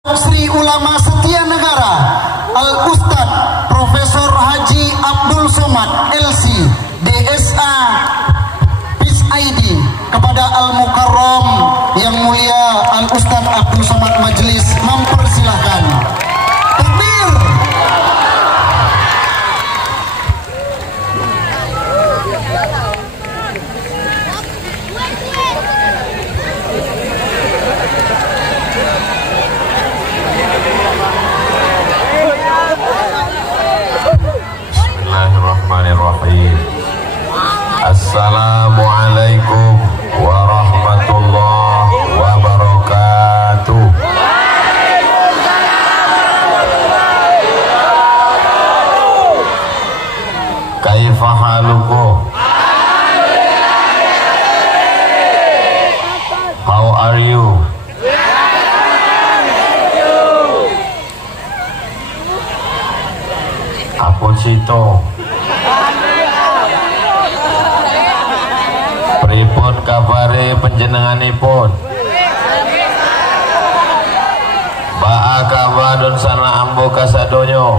Sri Ulama Setia Negara Al-Ustadz Profesor Haji Abdul Somad LC DSA PISID, kepada Al-Mukarram yang mulia Al-Ustadz Abdul Somad Majelis mempersilahkan. Takbir. Bismillahirrahmanirrahim. Assalamualaikum warahmatullahi wabarakatuh. Kaifa halukum? How are you? Aku Cito. Pripun kabare panjenenganipun? Ba'a kabadun sana ambo kasadonyo.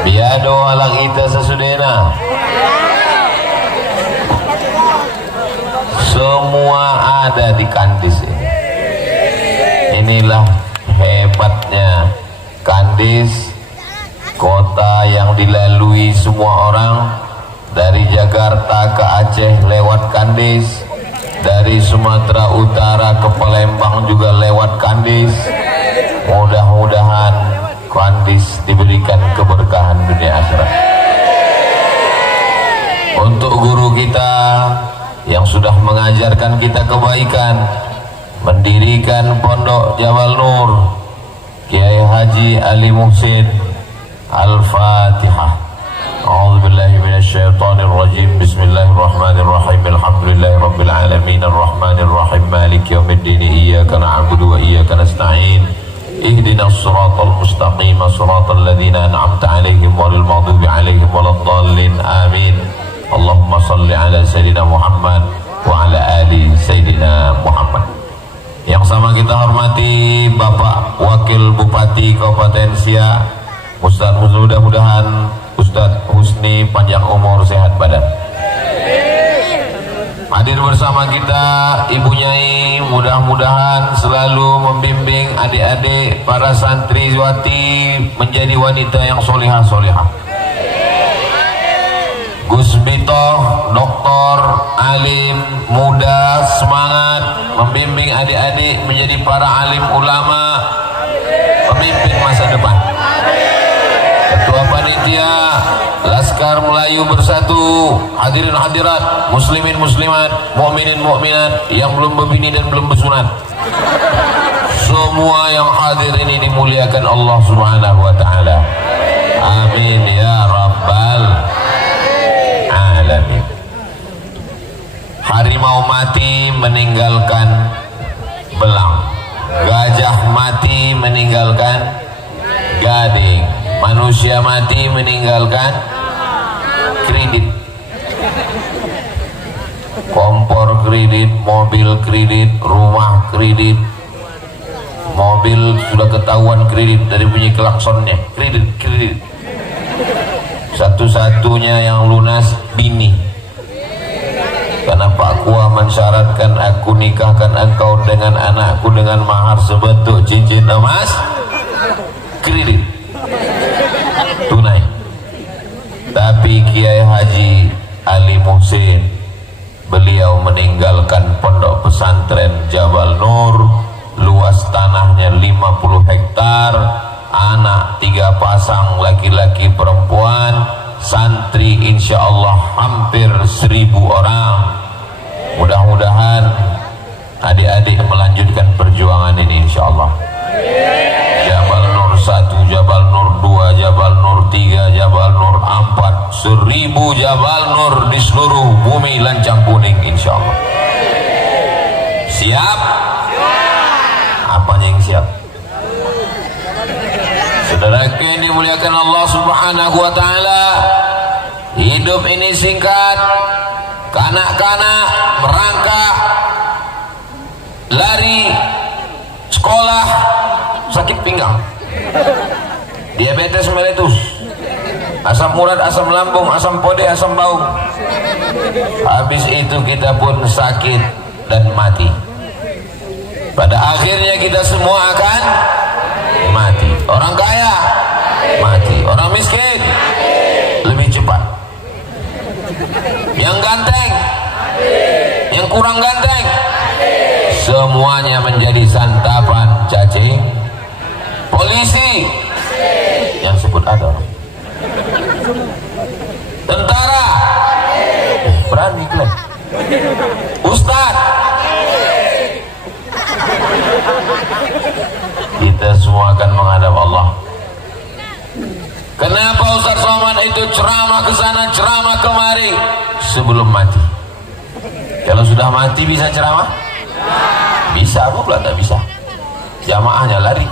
Biado halang ita sesudena. Semua ada di Kandis ini. Inilah hebatnya Kandis, kota yang dilalui semua orang. Dari Jakarta ke Aceh lewat Kandis, dari Sumatera Utara ke Palembang juga lewat Kandis. Mudah-mudahan Kandis diberikan keberkahan dunia akhirat. Untuk guru kita yang sudah mengajarkan kita kebaikan, mendirikan Pondok Jabal Nur, Kiai Haji Ali Muhsin. Al-Fatihah. أعوذ بالله من الشيطان الرجيم بسم الله الرحمن الرحيم الحمد لله رب العالمين الرحمن الرحيم مالك يوم الدين إياك نعبد وإياك نستعين اهدنا الصراط المستقيم صراط الذين أنعمت عليهم غير المغضوب عليهم ولا الضالين آمين اللهم صل على سيدنا محمد وعلى آل سيدنا محمد. Yang sama kita hormati Bapak Wakil Bupati Kabupaten Siak, Ustadz, mudah-mudahan Ustadz Husni panjang umur sehat badan. Hadir bersama kita Ibu Nyai, mudah-mudahan selalu membimbing adik-adik para santriwati menjadi wanita yang solihah-solihah. Gus Bito, doktor, alim, muda, semangat membimbing adik-adik menjadi para alim ulama, pemimpin masa depan. Ketua Panitia Laskar Melayu Bersatu, hadirin hadirat, muslimin muslimat, mukminin mukminat yang belum berbini dan belum bersunat. Semua yang hadir ini dimuliakan Allah Subhanahu wa taala. Amin ya rabbal alamin. Harimau mati meninggalkan belang, gajah mati meninggalkan gading, manusia mati meninggalkan kredit, kompor kredit, mobil kredit, rumah kredit. Mobil sudah ketahuan kredit dari bunyi klaksonnya, kredit. Satu-satunya yang lunas bini, karena Pak Kua mensyaratkan aku nikahkan engkau dengan anakku dengan mahar sebentuk cincin emas, kredit tunai. Tapi Kiai Haji Ali Muhsin, beliau meninggalkan pondok pesantren Jabal Nur, luas tanahnya 50 hektar, anak 3 pasang laki-laki perempuan, santri insya Allah hampir 1000 orang. Mudah-mudahan adik-adik melanjutkan perjuangan ini insya Allah. Jabal Nur 1, Jabal Nur 2, Jabal Nur 3, Jabal Nur 4, 1000 Jabal Nur di seluruh bumi lancang kuning insya Allah. Siap? Apanya yang siap? Saudaraku yang dimuliakan Allah Subhanahu wa taala, hidup ini singkat, kanak-kanak merangkak lari pinggang, diabetes meletus, asam urat, asam lambung, asam pode, asam bau. Habis itu kita pun sakit dan mati. Pada akhirnya kita semua akan mati. Orang kaya mati, orang miskin lebih cepat. Yang ganteng, yang kurang ganteng, semuanya menjadi santapan cacing. Polisi yang sebut ada orang. Tentara berani klaim. Ustaz, kita semua akan menghadap Allah. Kenapa Ustaz Somad itu ceramah ke sana, ceramah kemari sebelum mati? Kalau sudah mati bisa ceramah? Bisa, aku pula tak bisa. Jamaahnya lari.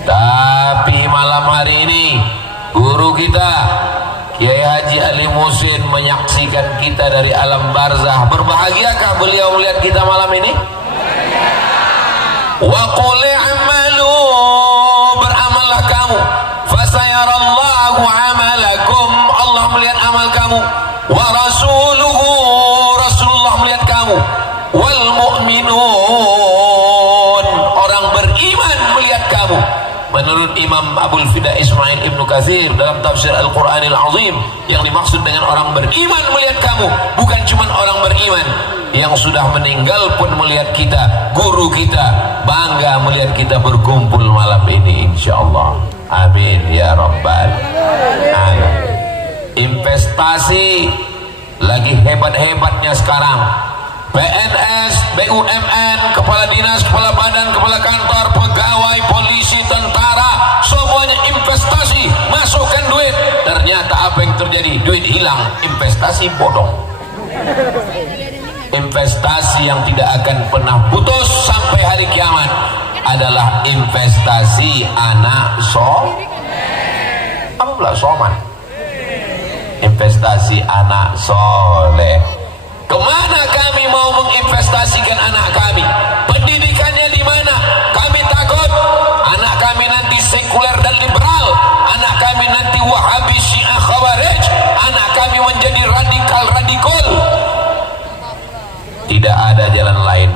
Tapi malam hari ini guru kita Kiai Haji Ali Musin menyaksikan kita dari alam barzah. Berbahagiakah beliau melihat kita malam ini? Wa qul i'malu, beramallah kamu, fasayarallahu amalakum, Allah melihat amal kamu, wa rasuluhu, Rasulullah melihat kamu, wal mu'minun, orang beriman melihat kamu. Menurut Imam Abul Fida Ismail Ibnu Katsir dalam tafsir Al-Quranil Azim, yang dimaksud dengan orang beriman melihat kamu bukan cuma orang beriman, yang sudah meninggal pun melihat kita. Guru kita bangga melihat kita berkumpul malam ini, insyaallah. Amin ya rabbal alamin. Investasi lagi hebat-hebatnya sekarang. PNS, BUMN, kepala dinas, kepala badan, kepala kantor, pegawai, polisi, tentara, semuanya investasi, masukkan duit. Ternyata apa yang terjadi? Duit hilang, investasi bodong. Investasi yang tidak akan pernah putus sampai hari kiamat adalah investasi anak soman. Investasi anak soleh. Kemana kami mau menginvestasikan anak kami? Pendidikannya di mana? Kami takut anak kami nanti sekuler dan liberal, anak kami nanti Wahabi, Syiah, Khawarij, anak kami menjadi radikal. Tidak ada jalan lain.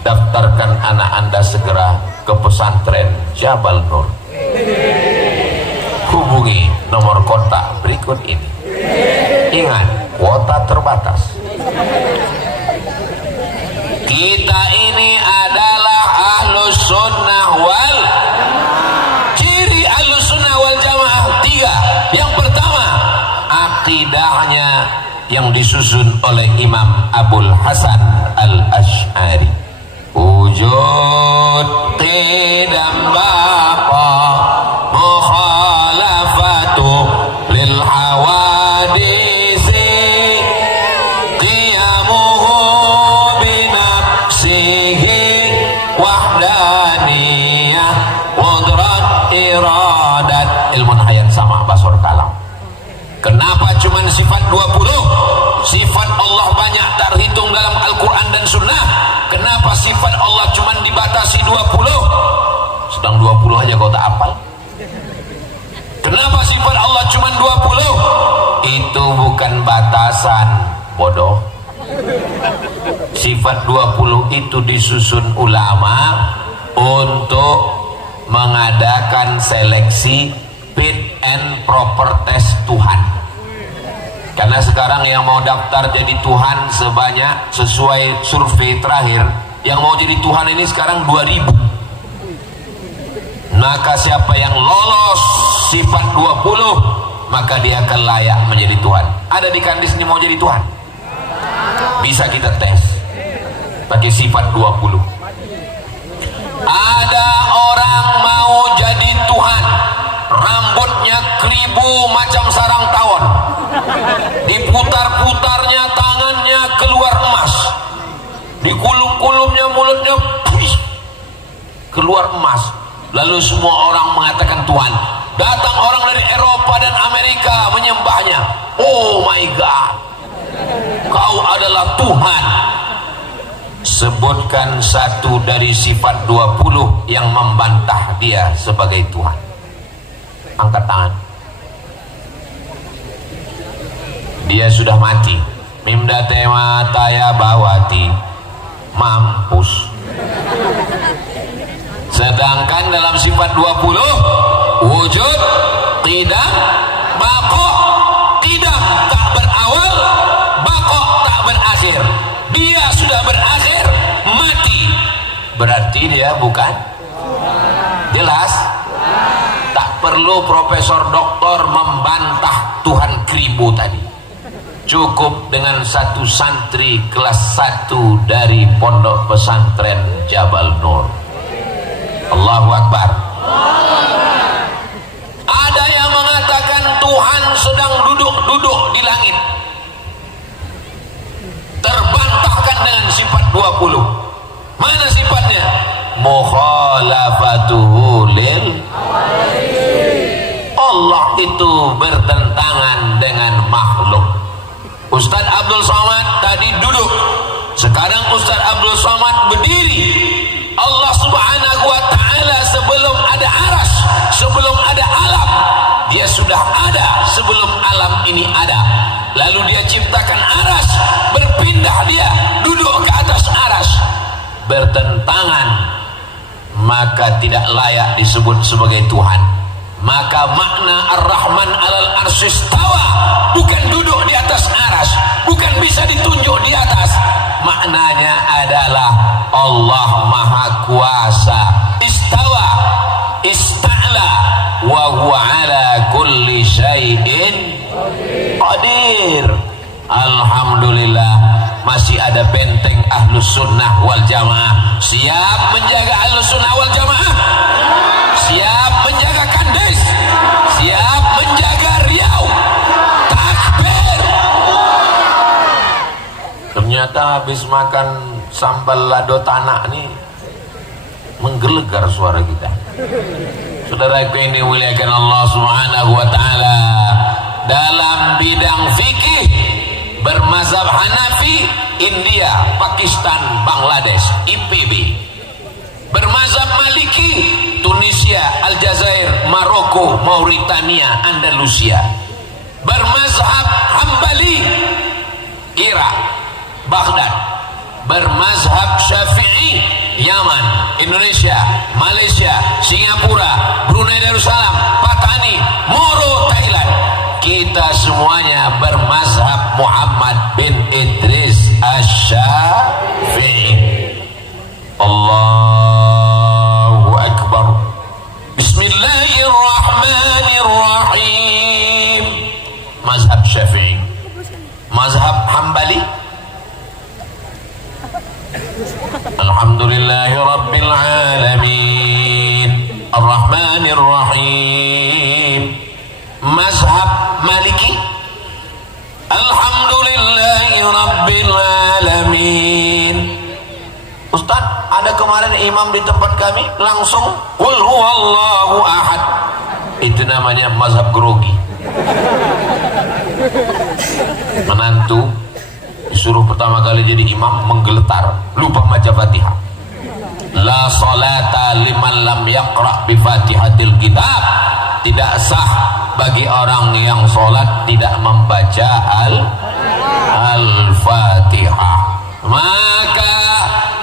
Daftarkan anak Anda segera ke pesantren Jabal Nur. Hubungi nomor kontak berikut ini. Ingat, kuota terbatas. Kita ini adalah ahlus sunnah wal ciri ahlus sunnah wal jamaah 3. Yang pertama, akidahnya yang disusun oleh Imam Abul Hasan Al-Asy'ari. Wujud qidam baqa mukhalafatu lil hawadisi qiyamuhu binafsihi wahdaniyah qudrat iradat. Ilmu hayat sama basur kalam. Kenapa cuman sifat 20? Sifat Allah banyak terhitung dalam Al-Quran dan Sunnah. Kenapa sifat Allah cuman dibatasi 20? Sedang 20 aja kau tak hafal. Kenapa sifat Allah cuman 20? Itu bukan batasan, bodoh. Sifat 20 itu disusun ulama untuk mengadakan seleksi fit and proper test Tuhan. Karena sekarang yang mau daftar jadi Tuhan sebanyak, sesuai survei terakhir, yang mau jadi Tuhan ini sekarang 2000. Maka siapa yang lolos sifat 20, maka dia akan layak menjadi Tuhan. Ada di kandis ini mau jadi Tuhan? Bisa kita tes pakai sifat 20. Ada orang mau jadi Tuhan, rambutnya keribu macam sarang tawon, diputar-putarnya tangannya keluar emas, dikulum-kulumnya mulutnya keluar emas, lalu semua orang mengatakan Tuhan. Datang orang dari Eropa dan Amerika menyembahnya. Oh my God, kau adalah Tuhan. sebutkan satu dari sifat 20 yang membantah dia sebagai Tuhan. Angkat tangan. Dia sudah mati. Mimda tema taya bawati, mampus. Sedangkan dalam sifat 20, wujud, qidam, baqo. Qidam tak berawal, baqo tak berakhir. Dia sudah berakhir, mati. Berarti dia bukan? Jelas? Tak perlu profesor doktor membantah Tuhan Kribo tadi. Cukup dengan satu santri kelas 1 dari pondok pesantren Jabal Nur. Allahu Akbar. Ada yang mengatakan Tuhan sedang duduk-duduk di langit. Terbantahkan dengan sifat 20. Mana sifatnya? Mukhalafatuhu lil Allah itu bertentangan dengan makhluk. Ustaz Abdul Somad tadi duduk, sekarang Ustaz Abdul Somad berdiri. Allah Subhanahu wa ta'ala sebelum ada aras, sebelum ada alam, dia sudah ada sebelum alam ini ada. Lalu dia ciptakan aras, berpindah dia duduk ke atas aras, bertentangan, maka tidak layak disebut sebagai Tuhan. Maka makna Ar-Rahman alal arsistawa bukan duduk di atas aras, bukan bisa ditunjuk di atas. Maknanya adalah Allah Maha Kuasa. Istawa, ista'la, wa huwa ala kulli syai'in qadir. Alhamdulillah, masih ada benteng Ahlus Sunnah wal Jamaah. Siap menjaga Ahlus Sunnah wal Jamaah? Siap menjaga Kandes? Siap menjaga Riau? Takbir. Ternyata habis makan sambal lado tanah nih menggelegar suara kita. Saudaraku ini muliakan Allah Subhanahu wa ta'ala. Dalam bidang fikih bermazhab Hanafi, India, Pakistan, Bangladesh, IPB. Bermazhab Maliki, Tunisia, Aljazair, Maroko, Mauritania, Andalusia. Bermazhab Hambali, Irak, Baghdad. Bermazhab Syafi'i, Yaman, Indonesia, Malaysia, Singapura, Brunei Darussalam, Patani, Moro, Thailand. Kita semuanya bermazhab Muhammad bin Idris Asy-Syafi'i. Allahu Akbar. Bismillahirrahmanirrahim. Mazhab Syafi'i. Mazhab Hambali, Alhamdulillahi Rabbil Alamin, Ar-Rahmanir Rahim. Mazhab Maliki, Alhamdulillahi Rabbil Alamin. Ustaz, ada kemarin imam di tempat kami langsung Qul huwallahu ahad. Itu namanya mazhab grogi. Menantu disuruh pertama kali jadi imam menggeletar, lupa baca Fatihah. La salata liman lam yaqra bi Fatihatil kitab. Tidak sah bagi orang yang sholat tidak membaca Al-Fatihah. Maka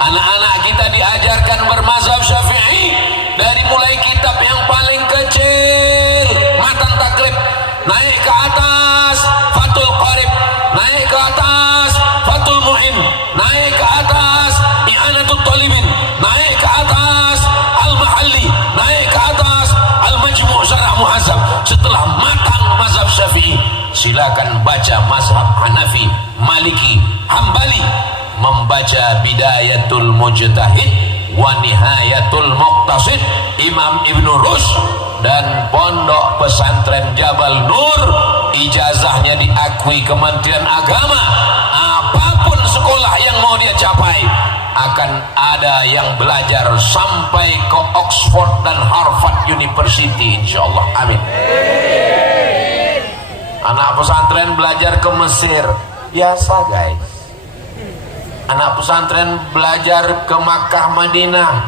anak-anak kita diajarkan bermazhab Syafi'i dari mulai kitab yang paling kecil, matan takrib, naik ke atas Fathul Qarib, naik ke atas Fathul Mu'in, naik ke atas I'anatul Talibin, naik ke atas Al-Mahalli, naik ke atas Al-Majmu' Syarah Muhazzab. Setelah matang mazhab Syafi'i, silakan baca mazhab Hanafi, Maliki, Hambali, membaca Bidayatul Mujtahid wa Nihayatul Muqtasid Imam Ibnu Rushd dan Pondok Pesantren Jabal Nur. Ijazahnya diakui Kementerian Agama. Apapun sekolah yang mau dia capai, akan ada yang belajar sampai ke Oxford dan Harvard University, insyaallah. Amin. Anak pesantren belajar ke Mesir, biasa guys. Anak pesantren belajar ke Makkah Madinah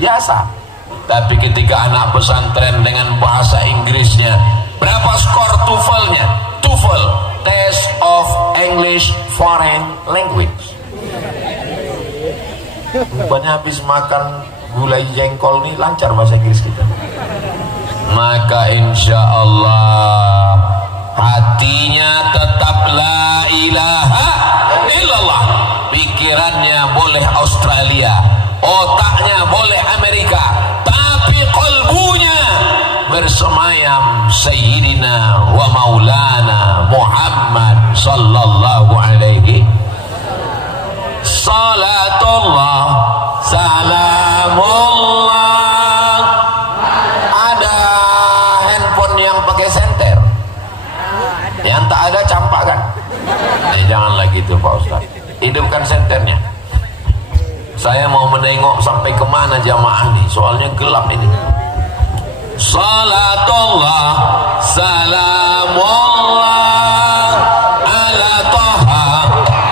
biasa, tapi ketika anak pesantren dengan bahasa Inggrisnya, berapa skor TOEFL-nya? TOEFL, Test of English Foreign Language. Rupanya habis makan gulai jengkol nih lancar bahasa Inggris kita. Maka insya Allah hatinya tetap la ilaha illallah, pikirannya boleh Australia, otaknya boleh Amerika, tapi qalbunya bersemayam Sayyidina wa Maulana Muhammad sallallahu alaihi salatullah salamullah. Ada handphone yang pakai senter, yang tak ada campakan. Janganlah gitu Pak Ustaz, hidupkan senternya. Saya mau menengok sampai kemana jamaah nih, soalnya gelap ini. Salatullah salamullah ala Taha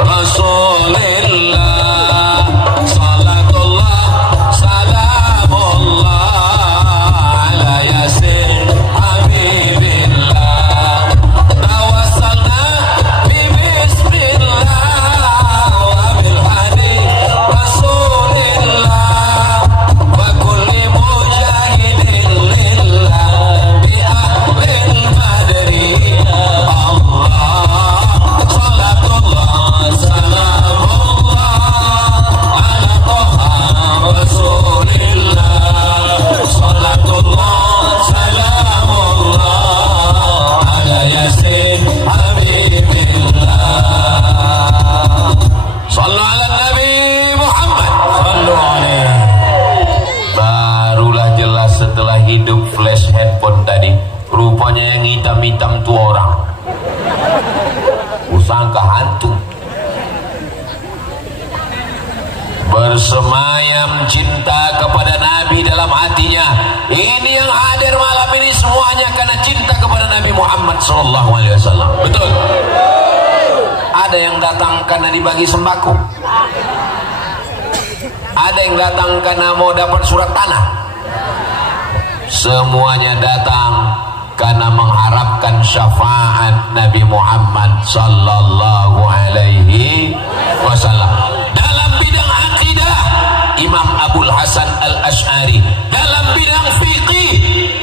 Rasulillah. Salatullah salamullah ala Yasin Habibillah. Tawassalna bi bismillah wa bil hadith Rasulillah wa kulli mujahidin lillah bi ahlil badri. Allah salatullah salamullah ala Taha Rasulillah. Salatullah salamullah ala Yasin Habibillah. Sallu ala Nabi Muhammad. Sallu alaihi. Barulah jelas setelah hidup flash handphone tadi, rupanya yang hitam-hitam itu orang. Usangka hantu. Bersemayam cinta kepada Nabi dalam hatinya. Ini yang hadir malam ini semuanya karena cinta kepada Nabi Muhammad SAW. Betul? Ada yang datang karena dibagi sembako. Ada yang datang karena mau dapat surat tanah. Semuanya datang karena mengharapkan syafaat Nabi Muhammad sallallahu alaihi wasallam. Dalam bidang akidah, Imam Abul Hasan Al-Ash'ari. Dalam bidang fiqih,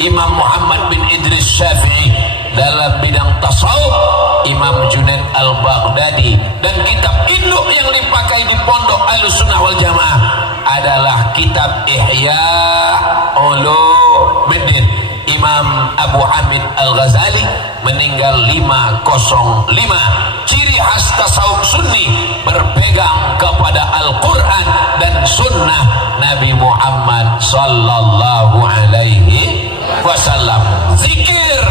Imam Muhammad bin Idris Syafi'i. Dalam bidang tasawuf, Imam Junaid Al-Baghdadi. Dan kitab induk yang dipakai di pondok Ahlussunnah wal Jamaah adalah kitab Ihya Ulumuddin. Imam Abu Hamid Al-Ghazali meninggal 505. Ciri khas tasawuf sunni berpegang kepada Al-Quran dan sunnah Nabi Muhammad sallallahu alaihi wasallam. Zikir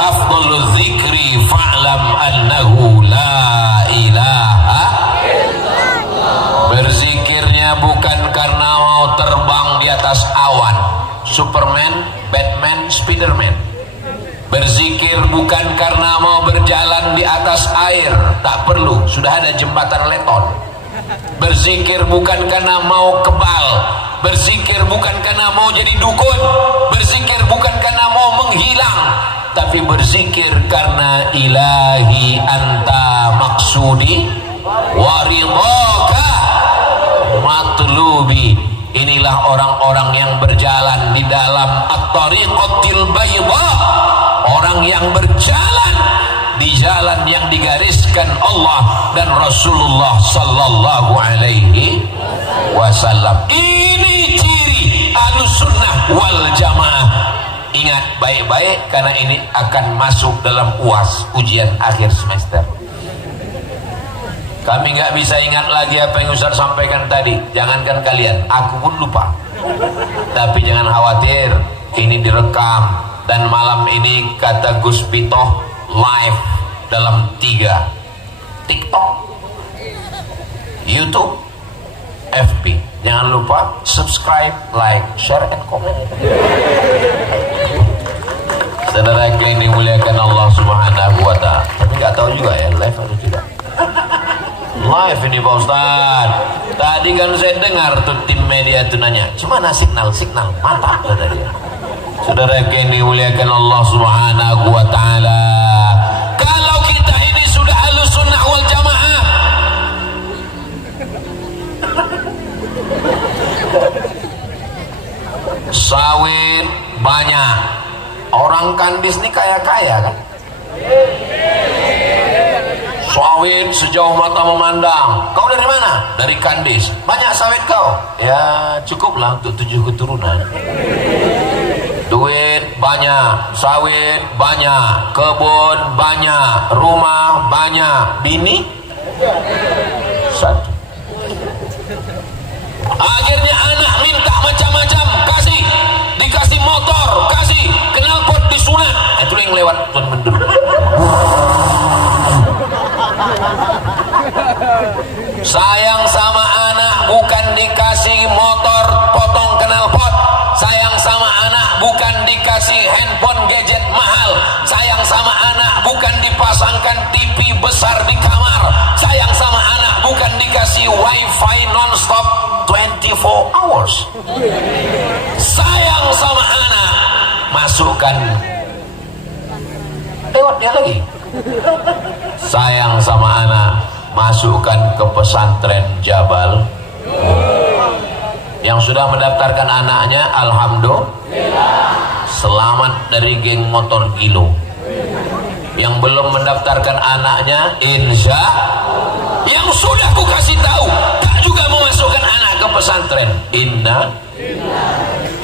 afdalul zikri fa'lam annahu la ilaha illallah. Berzikirnya bukan karena mau terbang di atas awan, Superman, Batman, Spiderman. Berzikir bukan karena mau berjalan di atas air, tak perlu, sudah ada jembatan Leton. Berzikir bukan karena mau kebal. Berzikir bukan karena mau jadi dukun. Berzikir bukan karena mau menghilang, tapi berzikir karena ilahi anta maksudi waridhaka matlubi. Inilah orang-orang yang berjalan di dalam at-tariqatil bayda, orang yang berjalan di jalan yang digariskan Allah dan Rasulullah sallallahu alaihi wasallam. Ini ciri Ahlussunnah wal Jamaah. Ingat baik-baik karena ini akan masuk dalam UAS, ujian akhir semester. Kami nggak bisa ingat lagi apa yang Ustaz sampaikan tadi. Jangankan kalian, aku pun lupa. Tapi jangan khawatir, ini direkam. Dan malam ini kata Gus Pitoh live dalam 3: TikTok, YouTube, FB. Jangan lupa subscribe, like, share, and comment. Saudara yang dimuliakan Allah Subhanahu wa Ta'ala. Tapi nggak tahu juga ya live atau tidak. Live ini Pak Ustaz. Tadi kan saya dengar tuh tim media tuh nanya, "Gimana signal? Mantap," kata dia. Saudara yang dimuliakan Allah Subhanahu wa taala. Kalau kita ini sudah Ahlus Sunnah wal Jamaah, sawit banyak. Orang Kandis nih kaya-kaya kan? Sawit sejauh mata memandang. Kau dari mana? Dari Kandis. Banyak sawit kau? Ya cukuplah untuk 7 keturunan. Duit banyak, sawit banyak, kebun banyak, rumah banyak, bini 1. Akhirnya anak minta macam-macam, dikasih motor, kasih knalpot disunat. Itu yang lewat tuan mendur. Sayang sama anak bukan dikasih motor potong knalpot. Sayang sama anak bukan dikasih handphone gadget mahal. Sayang sama anak bukan dipasangkan TV besar di kamar. Sayang sama anak bukan dikasih wifi non-stop 24 hours. Sayang sama anak, masukkan lewat dia lagi. Sayang sama anak, masukkan ke pesantren Jabal. Yang sudah mendaftarkan anaknya, alhamdulillah, selamat dari geng motor gilo. Yang belum mendaftarkan anaknya, insya. Yang sudah ku kasih tahu, tak juga memasukkan anak ke pesantren.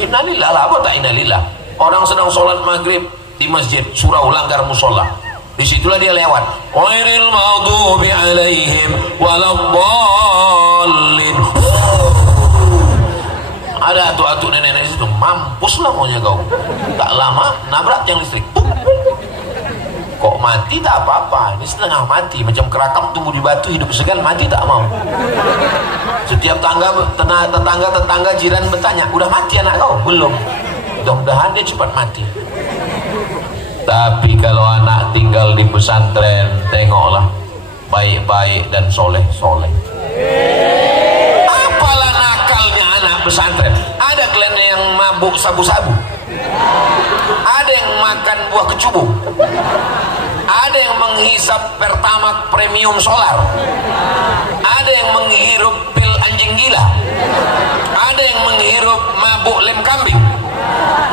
Innalillah lah, apa tak innalillah? Orang sedang sholat maghrib di masjid, surau langgar musola. Disitulah dia lewat. Ghairil maghdubi alaihim waladdallin. Ada atu-atu nenek-nenek situ, mampus lah maunya kau. Tak lama nabrak yang listrik. Kok mati tak apa-apa, ini setengah mati, macam kerakam tumbuh di batu, hidup segan, mati tak mau. Setiap tetangga jiran bertanya, udah mati anak kau? Belum. Mudah-mudahan dia cepat mati. Tapi kalau anak tinggal di pesantren, tengoklah, baik-baik dan soleh-soleh. Apalah nakalnya anak pesantren. Ada kliennya yang mabuk sabu-sabu, ada yang makan buah kecubung, ada yang menghisap pertamax premium solar, ada yang menghirup pil anjing gila, ada yang menghirup mabuk lem kambing.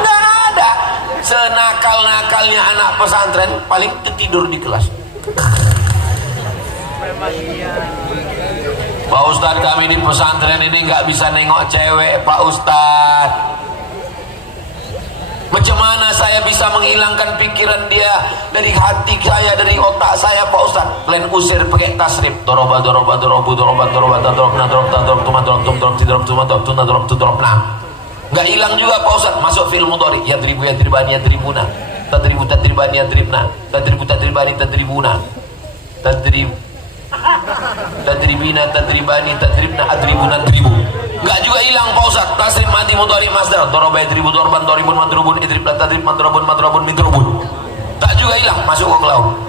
Nggak ada. Senakal-nakalnya anak pesantren paling ketidur di kelas. Pak Ustadz, kami di pesantren ini nggak bisa nengok cewek, Pak Ustadz. Macam mana saya bisa menghilangkan pikiran dia dari hati saya, dari otak saya, Pak Ustadz? Kalian usir pakai tasrif. Doroba, doroba, dorobu, doroba, doroba, dorob, nadrob, nadrob, tuma, dorob, tum, dorob, tidrob, tuma, dorob, tuna, dorob, tudrob, nah. Nggak hilang juga Pak Ustadz. Masuk film mudhari. Yadribu, yadribani, yadribuna. Tadribu, tadribani, yadribna. Tadribu, tadribani, tadribuna. Tadribina, tadribani, tadribna, adribuna, adribu. Nggak juga hilang Pak Ustadz. Tasrif mati mudhari masdar. Doroba, yadribu, dorban, doribun, madrubun, idrib, tadrib, madrobun, madrobun, midrobun. Tak juga hilang, masuk ke laut.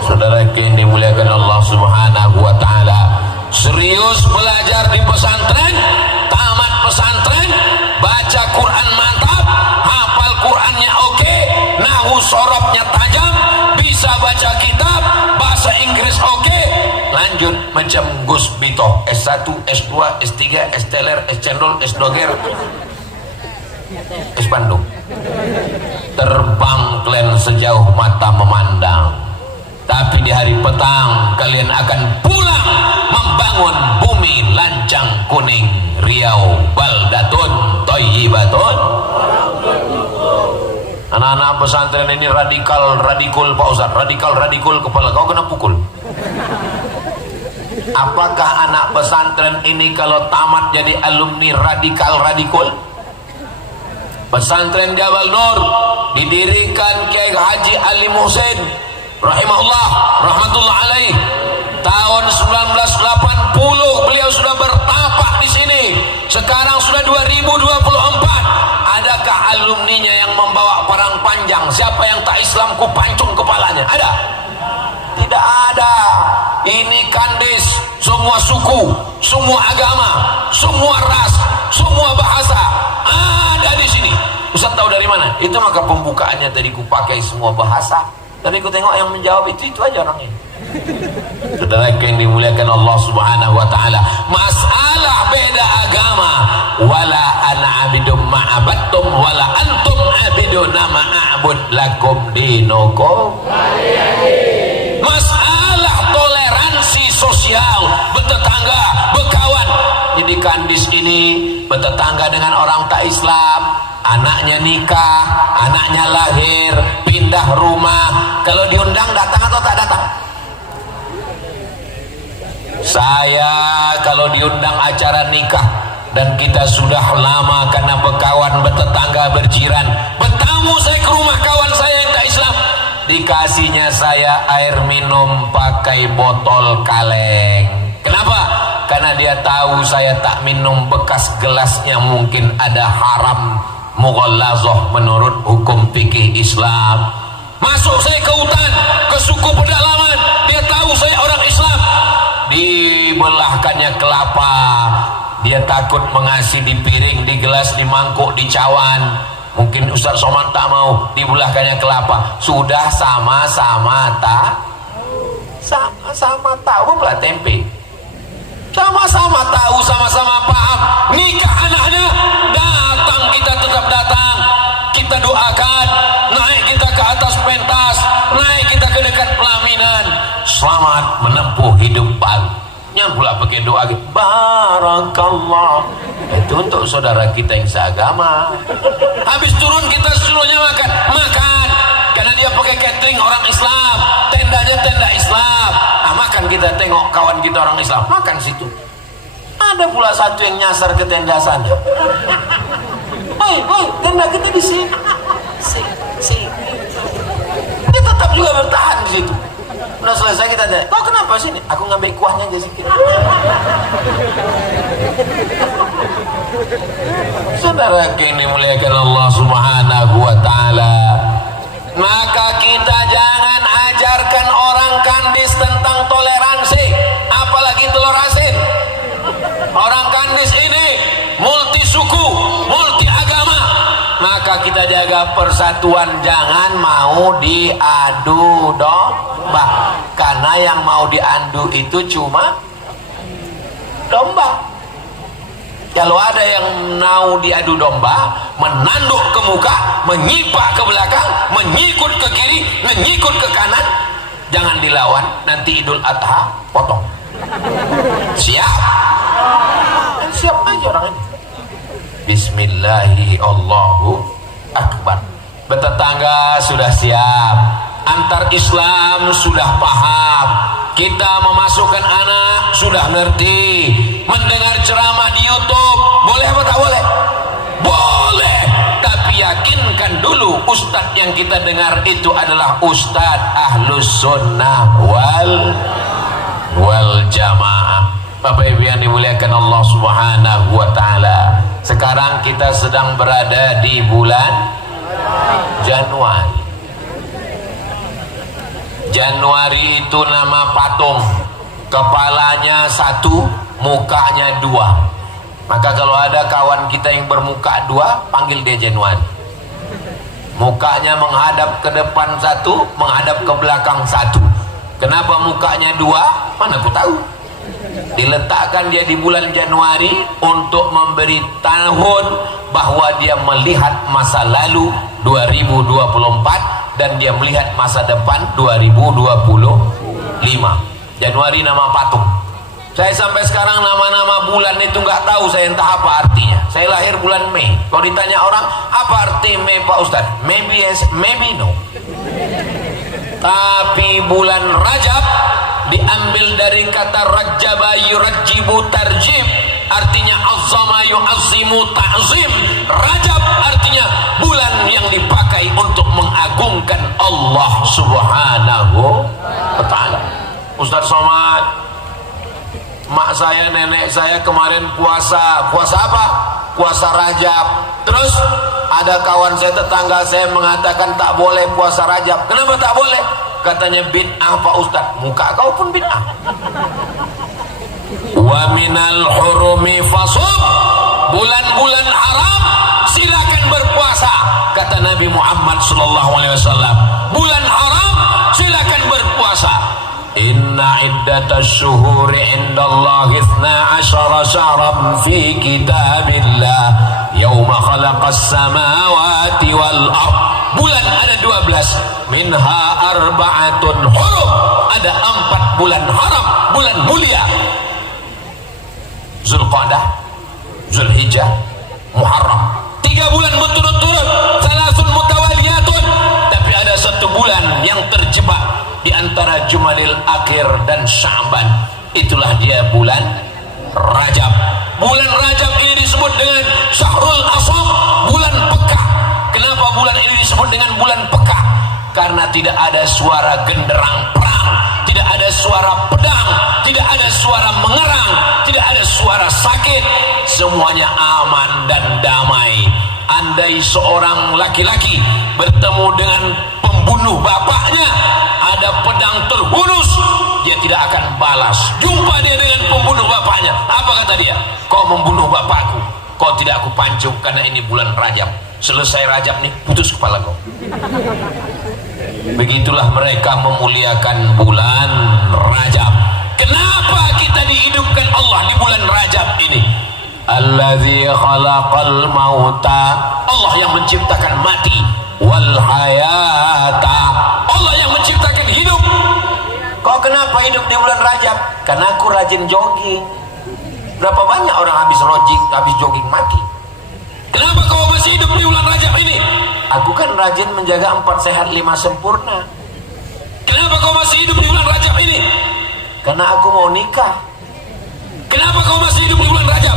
Saudara yang dimuliakan Allah Subhanahu wa taala, serius belajar di pesantren, tamat pesantren, baca Quran mantap, hafal Qurannya oke, nahwu sorobnya tajam, bisa baca kitab, bahasa Inggris oke, lanjut macam Gus Bito, S1, S2, S3, S teler, S cendol, S doger, S Bandung. Terbang kalian sejauh mata memandang, tapi di hari petang kalian akan pulang membangun bumi lancang kuning Riau, baldatun thayyibatun. Anak-anak pesantren ini radikul Pak Ustaz, radikul kepala kau kena pukul. Apakah anak pesantren ini kalau tamat jadi alumni radikul? Pesantren Jabal Nur didirikan Kiai Haji Ali Muhsin rahimahullah, rahmatullah alaih. Tahun 1980 beliau sudah bertapak di sini. Sekarang sudah 2024. Adakah alumninya yang membawa parang panjang? Siapa yang tak Islam ku pancung kepalanya? Ada? Tidak ada. ini kandis semua suku, semua agama, semua ras, semua bahasa ada di sini. Ustaz tahu dari mana? Itu maka pembukaannya tadi ku pakai semua bahasa. Tadi ku tengok yang menjawab itu aja orangnya. Saudara yang dimuliakan Allah Subhanahu wa taala, masalah beda agama, wala ana abidum ma'abattum wala antum abiduna ma'abud lakum dinukum. Masalah toleransi sosial, bertetangga, berkawan. Jadi kandis ini bertetangga dengan orang tak Islam, anaknya nikah, anaknya lahir, pindah rumah, kalau diundang datang atau tak datang? Saya kalau diundang acara nikah dan kita sudah lama karena berkawan, bertetangga, berjiran, bertamu saya ke rumah kawan saya yang tak Islam, dikasihnya saya air minum pakai botol kaleng. Kenapa? Karena dia tahu saya tak minum bekas gelasnya, mungkin ada haram mughallazah menurut hukum fikih Islam. Masuk saya ke hutan, ke suku pedalaman, dia tahu saya orang Islam, dibelahkannya kelapa, dia takut mengasih di piring, di gelas, di mangkuk, di cawan. Mungkin Ustaz Somad tak mau, dibelahkannya kelapa. Sudah sama-sama tahu belah tempe, sama-sama tahu, sama-sama paham. Nikah anaknya, datang, kita tetap datang, kita doakan, naik kita ke atas pentas, naik kita ke dekat pelaminan. Selamat menempuh hidup baru. Yang pula pakai doa barakallah, itu untuk saudara kita yang seagama. Habis turun kita suruhnya makan, karena dia pakai catering orang Islam, tendanya tenda Islam. Makan, kita tengok kawan kita orang Islam makan situ. Ada pula satu yang nyasar ke tenda sana. Oi, tenda kita di sini. Dia tetap juga bertahan di situ. Udah selesai kita tanya, kau kenapa sini? Aku ngambil kuahnya aja sedikit. Saudara yang dimuliakan Allah Subhanahu wa taala, maka kita jangan ajarkan orang kandis tentang toleransi, apalagi telur asin. Orang kandis ini multi suku, multi agama, maka kita jaga persatuan, jangan mau diadu domba, karena yang mau diadu itu cuma domba. Kalau ada yang mau diadu domba, menanduk ke muka, menyipak ke belakang, menyikut ke kiri, menyikut ke kanan, jangan dilawan. Nanti Idul Adha potong. Siap? Siap aja orang ini. Bismillahi Allahu Akbar. Bertetangga sudah siap, antar Islam sudah paham, kita memasukkan anak sudah ngerti, mendengar ceramah di YouTube boleh apa tak boleh? Boleh, tapi yakinkan dulu ustadz yang kita dengar itu adalah ustadz Ahlus Sunnah wal Jamaah. Bapak Ibu yang dimuliakan Allah Subhanahu wa taala, sekarang kita sedang berada di bulan Januari. Januari itu nama patung, kepalanya satu, mukanya dua. Maka kalau ada kawan kita yang bermuka dua, panggil dia Januari. Mukanya menghadap ke depan satu, menghadap ke belakang satu. Kenapa mukanya dua? Mana aku tahu. Diletakkan dia di bulan Januari untuk memberi tahun bahwa dia melihat masa lalu 2024 dan dia melihat masa depan 2025. Januari nama patung. Saya sampai sekarang nama-nama bulan itu nggak tahu saya entah apa artinya. Saya lahir bulan Mei. Kalau ditanya orang apa arti Mei Pak Ustadz, maybe yes, maybe no. Tapi bulan Rajab diambil dari kata rajaba yurajjibu tarjib, artinya azzama yu'azzimu ta'zim. Rajab artinya bulan yang dipakai untuk mengagungkan Allah Subhanahu wa ta'ala. Ustaz Somad, mak saya, nenek saya kemarin puasa apa? Puasa Rajab. Terus ada kawan saya, tetangga saya mengatakan tak boleh puasa Rajab. Kenapa tak boleh? katanya bid'ah Pak Ustaz, muka kau pun bid'ah. Wa minal hurumi fasum, bulan-bulan haram silakan berpuasa, kata Nabi Muhammad sallallahu alaihi wasallam. Bulan haram silakan berpuasa. Inna iddatash syuhuri indallahi 12 syahran fi kitabillah yauma khalaqas samawati wal ard. Bulan ada 12, minha arba'atun hurum, ada 4 bulan haram, bulan mulia. Zulqa'dah, Zulhijjah, Muharram. 3 bulan berturut-turut, salasun mutawaliyatun. Tapi ada 1 bulan yang terjebak di antara Jumadil Akhir dan Sya'ban. Itulah dia bulan Rajab. Bulan Rajab ini disebut dengan Syahrul Asam, bulan peka. Kenapa bulan ini disebut dengan bulan peka? Karena tidak ada suara genderang perang, tidak ada suara pedang, tidak ada suara mengerang, tidak ada suara sakit. Semuanya aman dan damai. Andai seorang laki-laki bertemu dengan pembunuh bapaknya, ada pedang terhunus, dia tidak akan balas. Jumpa dia dengan pembunuh bapaknya, apa kata dia? Kau membunuh bapakku, kau tidak aku pancung karena ini bulan Rajab. Selesai Rajab nih, putus kepala kau. Begitulah mereka memuliakan bulan Rajab. Kenapa kita dihidupkan Allah di bulan Rajab ini? Allazi khalaqal mauta, Allah yang menciptakan mati, wal hayata, Allah yang menciptakan hidup. Kau kenapa hidup di bulan Rajab? Karena aku rajin jogging. Berapa banyak orang habis jogging mati. Kenapa kau masih hidup di bulan Rajab ini? Aku kan rajin menjaga 4 sehat 5 sempurna. Kenapa kau masih hidup di bulan Rajab ini? Karena aku mau nikah. Kenapa kau masih hidup di bulan Rajab?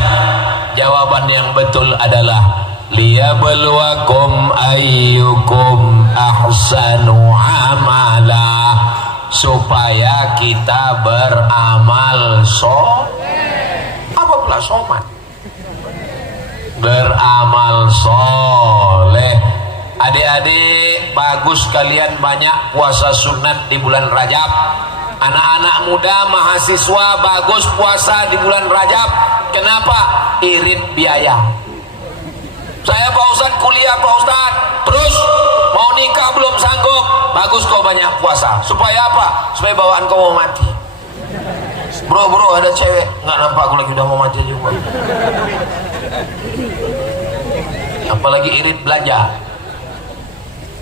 Jawaban yang betul adalah liyabluwakum ayyukum ahsanu amala, supaya kita beramal apa pula somat? Beramal soleh. Adik-adik, bagus kalian banyak puasa sunat di bulan Rajab. Anak-anak muda, mahasiswa, bagus puasa di bulan Rajab. Kenapa? Irit biaya. Saya Pak Ustadz kuliah Pak Ustadz, terus mau nikah belum sanggup. Bagus kau banyak puasa. Supaya apa? Supaya bawaan kau mau mati. Bro ada cewek, nggak nampak aku lagi udah mau mati juga. Apalagi irit belanja.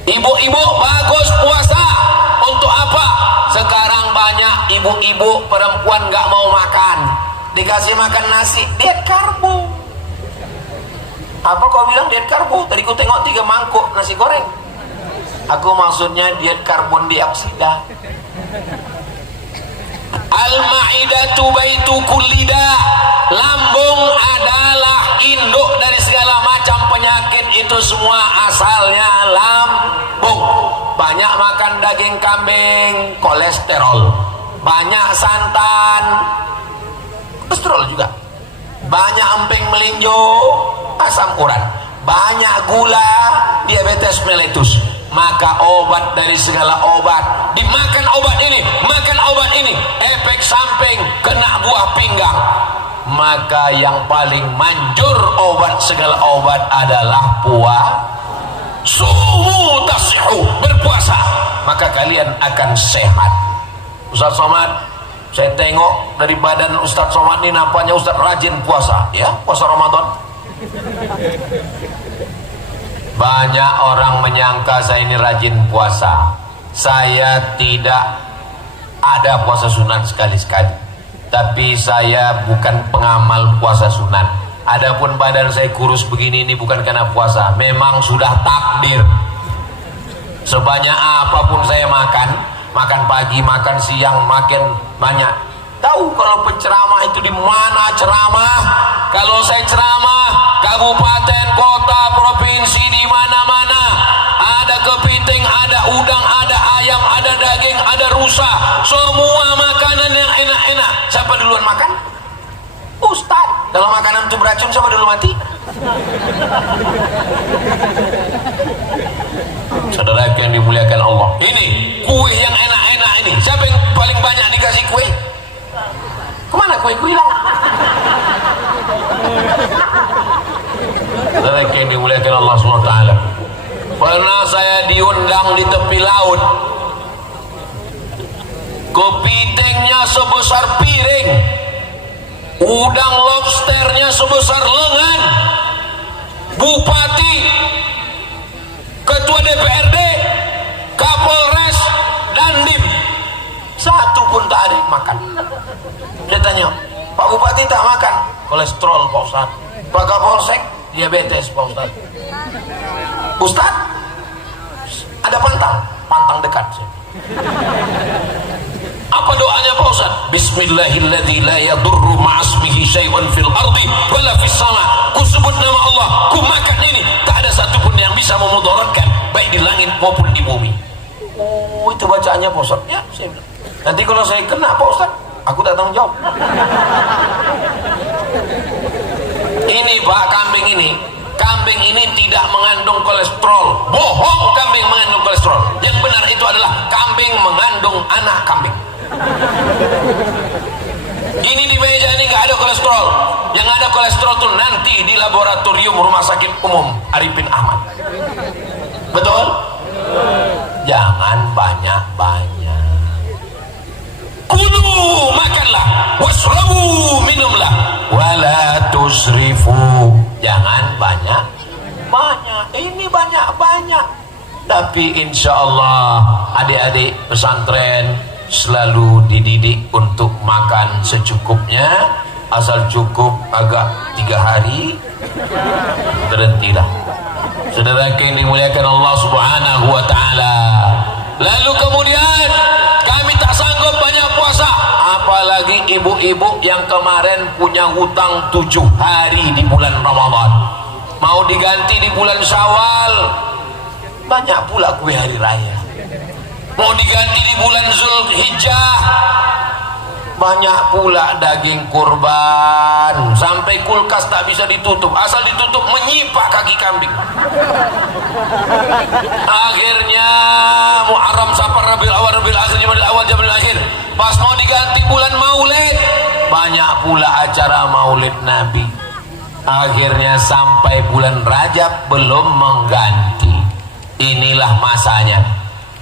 Ibu-ibu bagus puasa. Untuk apa? Sekarang banyak ibu-ibu perempuan nggak mau makan, dikasih makan nasi, diet karbo. Apa kau bilang diet karbo? Tadi ku tengok 3 mangkuk nasi goreng. Aku maksudnya diet karbon dioksida. Al-ma'idatu baitu kullida, lambung adalah induk dari segala macam penyakit. Itu semua asalnya lambung. Banyak makan daging kambing, kolesterol. Banyak santan, kolesterol juga. Banyak emping melinjo, asam urat. Banyak gula, diabetes mellitus. Maka obat dari segala obat, dimakan obat ini, makan obat ini, efek samping kena buah pinggang. Maka yang paling manjur obat segala obat adalah sumu tasihu, berpuasa, maka kalian akan sehat. Ustaz Somad, saya tengok dari badan Ustaz Somad ini nampaknya Ustaz rajin puasa, ya, puasa Ramadan. Banyak orang menyangka saya ini rajin puasa. Saya tidak ada puasa sunat sekali-sekali. Tapi saya bukan pengamal puasa sunat. Adapun badan saya kurus begini ini bukan karena puasa, memang sudah takdir. Sebanyak apapun saya makan pagi, makan siang, makin banyak. Tahu kalau penceramah itu di mana ceramah? Kalau saya ceramah, kabupaten, kota, provinsi, di mana-mana ada kepiting, ada udang, ada ayam, ada daging, ada rusa, semua makanan yang enak-enak. Siapa duluan makan? Ustadz. Kalau makanan itu beracun, siapa dulu mati? Saudara yang dimuliakan Allah, ini kue yang enak-enak ini, siapa yang paling banyak dikasih kue? Kemana kue-kue hilang? Saudara yang dimuliakan Allah SWT, pernah saya diundang di tepi laut, kepitingnya sebesar piring, udang lobsternya sebesar lengan, bupati, ketua DPRD, Kapolres, Dandim, satu pun tak ada yang makan. Dia tanya, Pak Bupati tak makan? Kolesterol Pak Ustaz. Pak Kapolsek, diabetes Pak Ustaz. Ustaz, ada pantang? Pantang dekat. Apa doanya Pak Ustaz? Bismillahilladzi la yadurru ma'asmihi syai'un fil ardi wala fis sama. Ku sebut nama Allah, ku makan ini, tak ada satupun yang bisa memudaratkan baik di langit maupun di bumi. Oh, itu bacaannya Pak Ustaz. Ya, saya bilang. Nanti kalau saya kena Pak Ustaz, aku tak tanggung jawab. Ini Pak, kambing ini tidak mengandung kolesterol. Bohong, kambing mengandung kolesterol. Yang benar itu adalah kambing mengandung anak kambing. Ini di meja ini nggak ada kolesterol. Yang ada kolesterol tuh nanti di laboratorium Rumah Sakit Umum Arifin Ahmad. Betul? Jangan banyak-banyak. Kulu, makanlah, wasrabu, minumlah, wala tusrifu. Jangan banyak-banyak. Ini banyak-banyak. Tapi insya Allah adik-adik pesantren selalu dididik untuk makan secukupnya, asal cukup agak 3 hari berhentilah. Saudara yang dimuliakan Allah Subhanahu wa taala. Lalu kemudian kami tak sanggup banyak puasa, apalagi ibu-ibu yang kemarin punya hutang 7 hari di bulan Ramadan, mau diganti di bulan Syawal, banyak pula kue hari raya. Mau diganti di bulan Zulhijjah, banyak pula daging kurban, sampai kulkas tak bisa ditutup, asal ditutup menyipak kaki kambing. Akhirnya Muharram, Safar, Rabiul Awal, Rabiul Akhir, Jumadil Awal, Jamadil Akhir, pas mau diganti bulan Maulid, banyak pula acara Maulid Nabi. Akhirnya sampai bulan Rajab belum mengganti. Inilah masanya.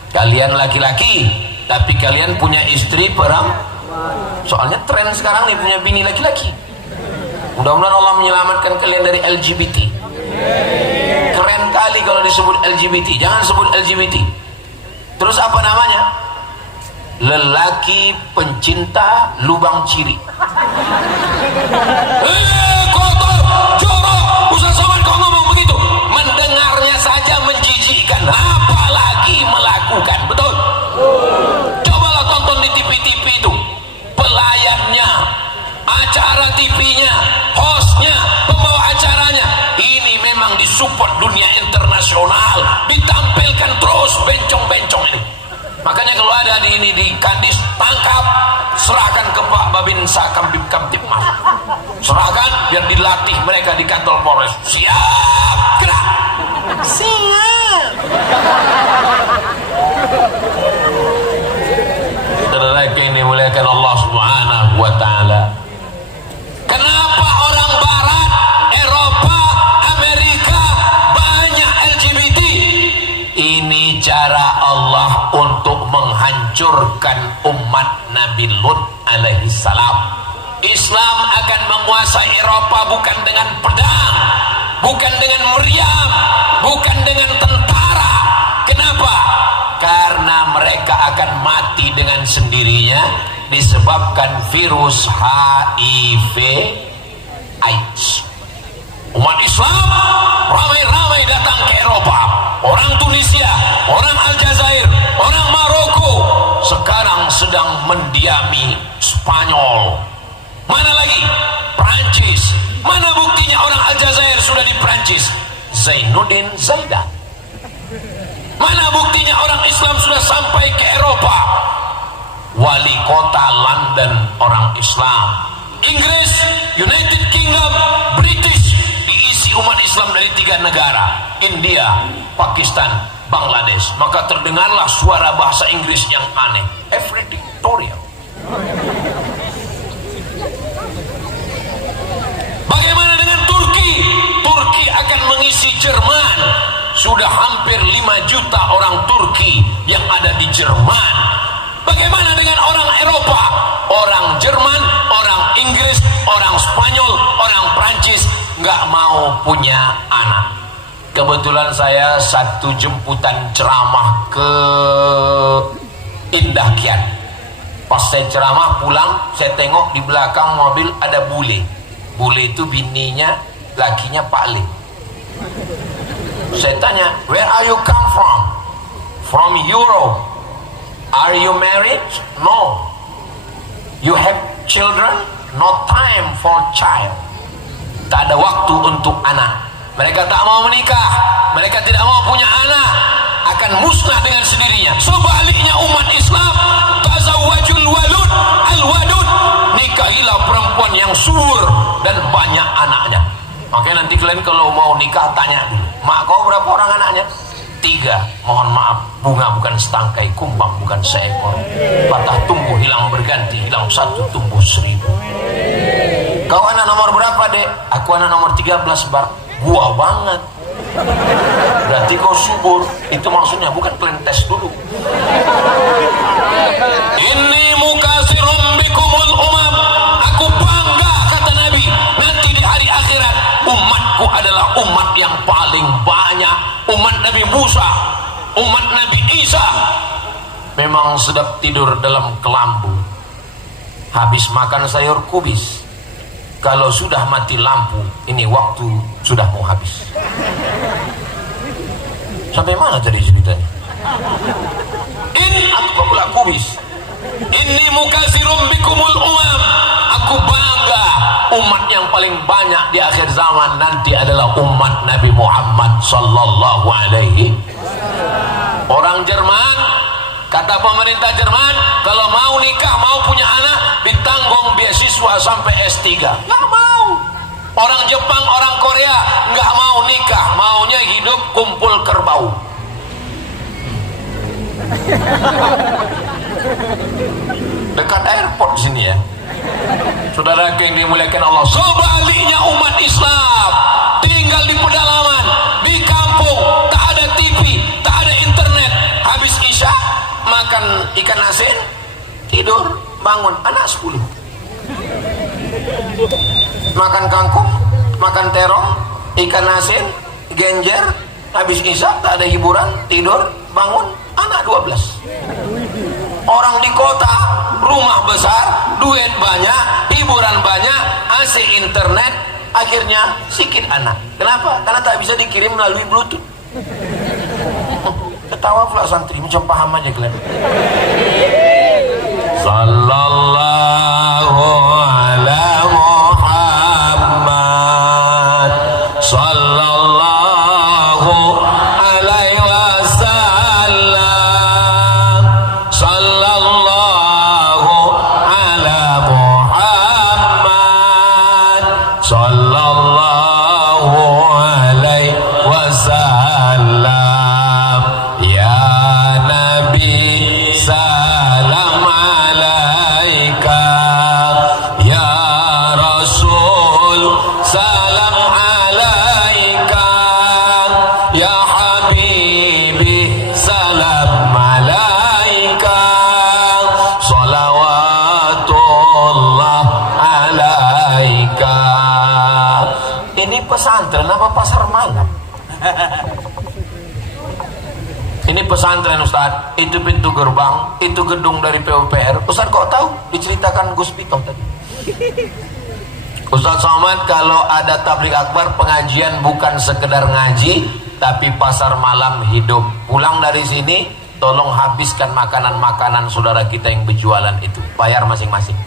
Kalian laki-laki, tapi kalian punya istri perempuan. Soalnya tren sekarang nih punya bini laki-laki. Mudah-mudahan Allah menyelamatkan kalian dari LGBT. Keren kali kalau disebut LGBT. Jangan sebut LGBT. Terus apa namanya? Lelaki pencinta lubang ciri. Kotor, jorok. Ustaz Somad kok ngomong begitu? Mendengarnya saja menjijikkan, apalagi melakukan. Betul? Cobalah tonton di TV-TV itu, pelayannya, acara TV-nya, hostnya, pembawa acaranya. Ini memang disupport dunia internasional, ditampilkan terus bencong-bencong ini. Makanya kalau ada di ini di Kadis, tangkap, serahkan ke Pak Babinsa Kamtibmas, serahkan biar dilatih mereka di kantor Polres. Siap, gerak. Siap. Saudara yang dimuliakan Allah Subhanahu wa taala. Kenapa orang barat, Eropa, Amerika banyak LGBT? Ini cara Allah untuk menghancurkan umat Nabi Lut alaihi salam. Islam akan menguasai Eropa bukan dengan pedang, bukan dengan meriam, bukan dengan tentara. Kenapa? Karena mereka akan mati dengan sendirinya disebabkan virus HIV AIDS. Umat Islam ramai-ramai datang ke Eropa. Orang Tunisia, orang Aljazair, orang Maroko, sekarang sedang mendiami Spanyol. Mana lagi? Prancis. Mana buktinya orang Aljazair sudah di Prancis? Zainuddin Zaidan. Mana buktinya orang Islam sudah sampai ke Eropa? Wali kota London orang Islam. Inggris, United Kingdom, British diisi umat Islam dari 3 negara, India, Pakistan, Bangladesh, maka terdengarlah suara bahasa Inggris yang aneh, Dictatorial. Bagaimana dengan Turki? Turki akan mengisi Jerman. Sudah hampir 5 juta orang Turki yang ada di Jerman. Bagaimana dengan orang Eropa? Orang Jerman, orang Inggris, orang Spanyol, orang Prancis nggak mau punya anak. Kebetulan saya satu jemputan ceramah ke Indah Kiat. Pas saya ceramah pulang, saya tengok di belakang mobil ada bule. Bule itu bininya, lakinya Pak Le. Saya tanya, where are you come from? From Europe. Are you married? No. You have children? No time for child. Tak ada waktu untuk anak. Mereka tak mau menikah, mereka tidak mau punya anak, akan musnah dengan sendirinya. Sebaliknya umat Islam, tazawwajul walud al-wadud, nikahilah perempuan yang subur dan banyak anaknya. Makanya nanti kalian kalau mau nikah tanya dulu, mak kau berapa orang anaknya? 3. Mohon maaf, bunga bukan setangkai, kumbang bukan seekor. Patah tumbuh hilang berganti, hilang satu tumbuh 1000. Kau anak nomor berapa, Dek? Aku anak nomor 13, Bar. Gua banget. Berarti kau subur. Itu maksudnya, bukan kalian tes dulu. Inni mukasirum bikumul umam. Aku bangga, kata Nabi, nanti di hari akhirat umatku adalah umat yang paling banyak. Umat Nabi Musa, umat Nabi Isa. Memang sedap tidur dalam kelambu, habis makan sayur kubis. Kalau sudah mati lampu, ini waktu sudah mau habis. Sampai mana tadi ceritanya? Aku pula kubis. Inni mukasirum bikumul umam. Aku bangga, umat yang paling banyak di akhir zaman nanti adalah umat Nabi Muhammad sallallahu alaihi. Orang Jerman, kata pemerintah Jerman, kalau mau nikah, mau punya anak, ditanggung beasiswa sampai S3. Nggak mau. Orang Jepang, orang Korea nggak mau nikah, maunya hidup kumpul kerbau. Dekat airport sini ya, saudara yang dimuliakan Allah. Sebaliknya umat Islam tinggal di pedalaman, di kampung, tak ada TV, tak ada internet. Habis isya makan ikan asin, tidur, bangun, anak 10. Makan kangkung, makan terong, ikan asin, genjer. Habis isya tak ada hiburan, tidur, bangun, anak 12. Orang di kota, rumah besar, duit banyak, hiburan banyak, AC internet, akhirnya sikit anak. Kenapa? Karena tak bisa dikirim melalui Bluetooth. Ketawa pula santri, macam paham aja kalian. Sallallahu ala Muhammad, sallallahu alaihi wasallam, sallallahu ala Muhammad, sallallahu alaihi wasallam. Ya Nabi salam alaika, ya Rasul salam alaika, ya Habibi salam alaika, salawatullah alaika. Ini pesantren apa pasar malam? Ini pesantren Ustaz, itu pintu gerbang, itu gedung dari PUPR. Ustaz kok tahu? Diceritakan Gus Pito tadi. Ustaz Somad, kalau ada tabligh akbar, pengajian bukan sekedar ngaji, tapi pasar malam hidup. Pulang dari sini, tolong habiskan makanan-makanan saudara kita yang berjualan itu. Bayar masing-masing.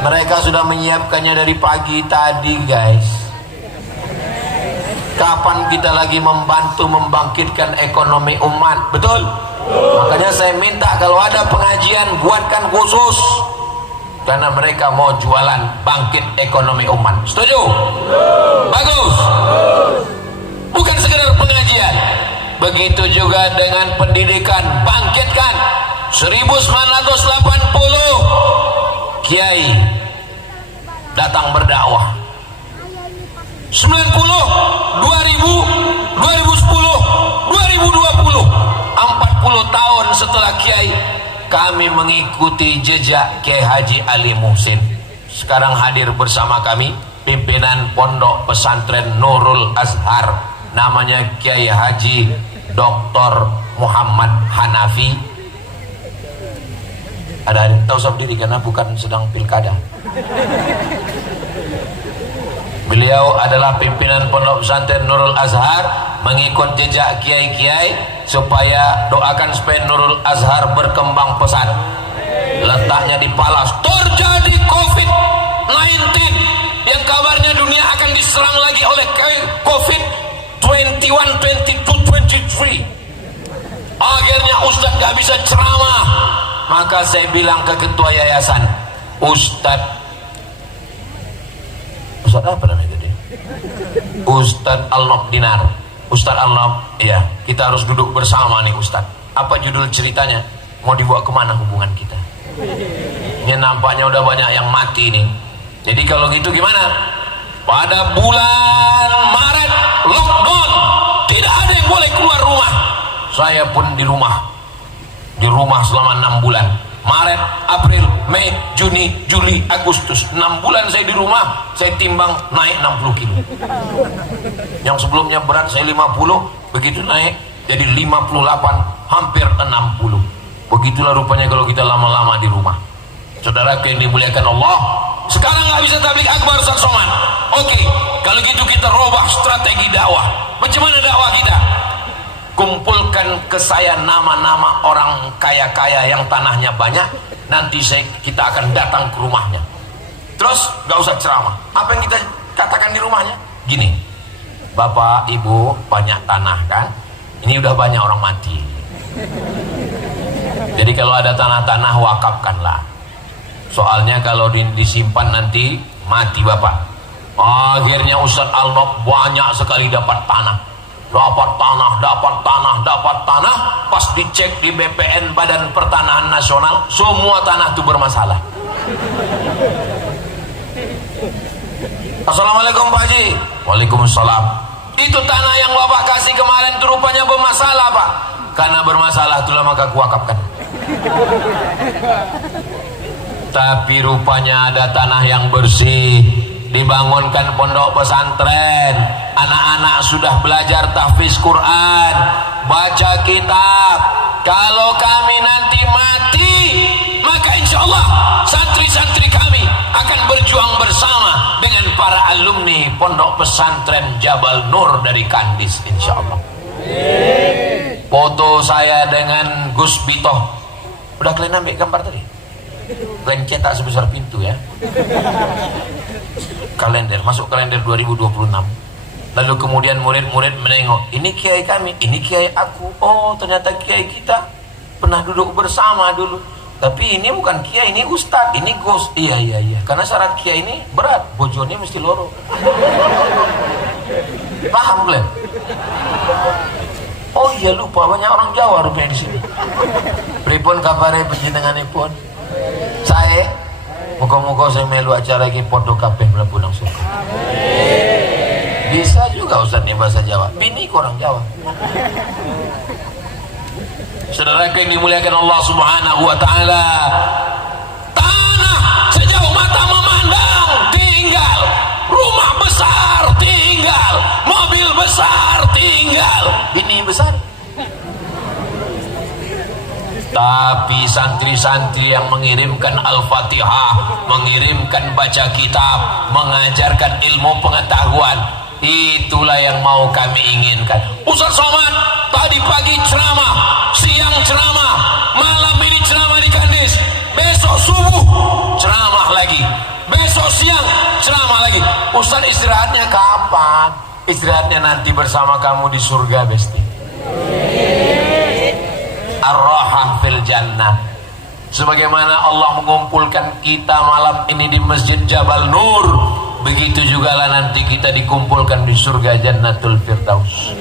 Mereka sudah menyiapkannya dari pagi tadi, guys. Kapan kita lagi membantu membangkitkan ekonomi umat? Betul? Makanya saya minta kalau ada pengajian buatkan khusus, karena mereka mau jualan bangkit ekonomi umat. Setuju? Bagus. Bukan sekedar pengajian. begitu juga dengan pendidikan. Bangkitkan. 1980 kiai datang berdakwah. 90, 2000, 2010, 2020, 40 tahun setelah kiai, kami mengikuti jejak Kiai Haji Ali Muhsin. Sekarang hadir bersama kami pimpinan Pondok Pesantren Nurul Azhar, namanya Kiai Haji Dr. Muhammad Hanafi. Ada yang tahu sendiri karena bukan sedang pilkada. Beliau adalah pimpinan Pondok Pesantren Nurul Azhar, mengikut jejak kiai-kiai supaya doakan supaya Nurul Azhar berkembang pesat. Letaknya di Palas. Terjadi COVID-19 yang kabarnya dunia akan diserang lagi oleh COVID-21, 22, 23. Akhirnya Ustadz gak bisa ceramah. Maka saya bilang ke ketua yayasan, Ustadz apa namanya dia? Ustadz Al-Nob Dinar. Ustadz Al-Nob, iya, kita harus duduk bersama nih Ustadz. Apa judul ceritanya? Mau dibawa kemana hubungan kita? Ini nampaknya udah banyak yang mati nih. Jadi kalau gitu gimana? Pada bulan Maret lockdown, tidak ada yang boleh keluar rumah. Saya pun di rumah selama 6 bulan. Maret, April, Mei, Juni, Juli, Agustus, 6 bulan saya di rumah. Saya timbang naik 60 kilo. Yang sebelumnya berat saya 50, begitu naik jadi 58, hampir 60. Begitulah rupanya kalau kita lama-lama di rumah. Saudara yang dimuliakan Allah, sekarang nggak bisa tabligh akbar Ustaz Somad. Oke, kalau gitu kita robah strategi dakwah. Macam mana dakwah kita? Kumpulkan ke saya nama-nama orang kaya-kaya yang tanahnya banyak. Nanti kita akan datang ke rumahnya. Terus gak usah ceramah. Apa yang kita katakan di rumahnya? Gini, Bapak Ibu banyak tanah kan? Ini udah banyak orang mati. Jadi kalau ada tanah-tanah wakafkanlah. Soalnya kalau disimpan nanti mati Bapak. Akhirnya Ustadz Al-Nob banyak sekali dapat tanah. Dapat tanah, pas dicek di BPN Badan Pertanahan Nasional, semua tanah itu bermasalah. Assalamualaikum Pak Haji. Waalaikumsalam. Itu tanah yang Bapak kasih kemarin itu rupanya bermasalah Pak. Karena bermasalah itulah maka kuwakafkan. Tapi rupanya ada tanah yang bersih, dibangunkan pondok pesantren, anak-anak sudah belajar tahfiz Quran, baca kitab. Kalau kami nanti mati, maka insya Allah santri-santri kami akan berjuang bersama dengan para alumni pondok pesantren Jabal Nur dari Kandis, insya Allah. Foto saya dengan Gus Bitoh, udah kalian ambil gambar tadi? Kalian cetak sebesar pintu ya. Kalender, masuk kalender 2026. Lalu kemudian murid-murid menengok, ini kiai kami, ini kiai aku. Oh, ternyata kiai kita pernah duduk bersama dulu. Tapi ini bukan kiai, ini ustad, ini gus. Iya. Karena syarat kiai ini berat, bojone mesti loro. Paham kalian? Oh iya, lupa banyak orang Jawa rupanya di sini. Pripun kabare panjenenganipun? Saya muka-muka saya melu acara ini pondok kabeh mlebu langsung. Bisa juga Ustaz nih bahasa Jawa. Bini orang Jawa. Saudara yang dimuliakan Allah Subhanahu wa taala. Tanah sejauh mata memandang tinggal, rumah besar tinggal, mobil besar tinggal, bini besar. Tapi santri-santri yang mengirimkan Al-Fatihah, mengirimkan baca kitab, mengajarkan ilmu pengetahuan, itulah yang mau kami inginkan. Ustaz Somad tadi pagi ceramah, siang ceramah, malam ini ceramah di Kandis, besok subuh ceramah lagi, besok siang ceramah lagi. Ustaz istirahatnya kapan? Istirahatnya nanti bersama kamu di surga, Besti. Ar-Rahah fil Jannah. Sebagaimana Allah mengumpulkan kita malam ini di Masjid Jabal Nur begitu juga lah nanti kita dikumpulkan di surga Jannatul Firdaus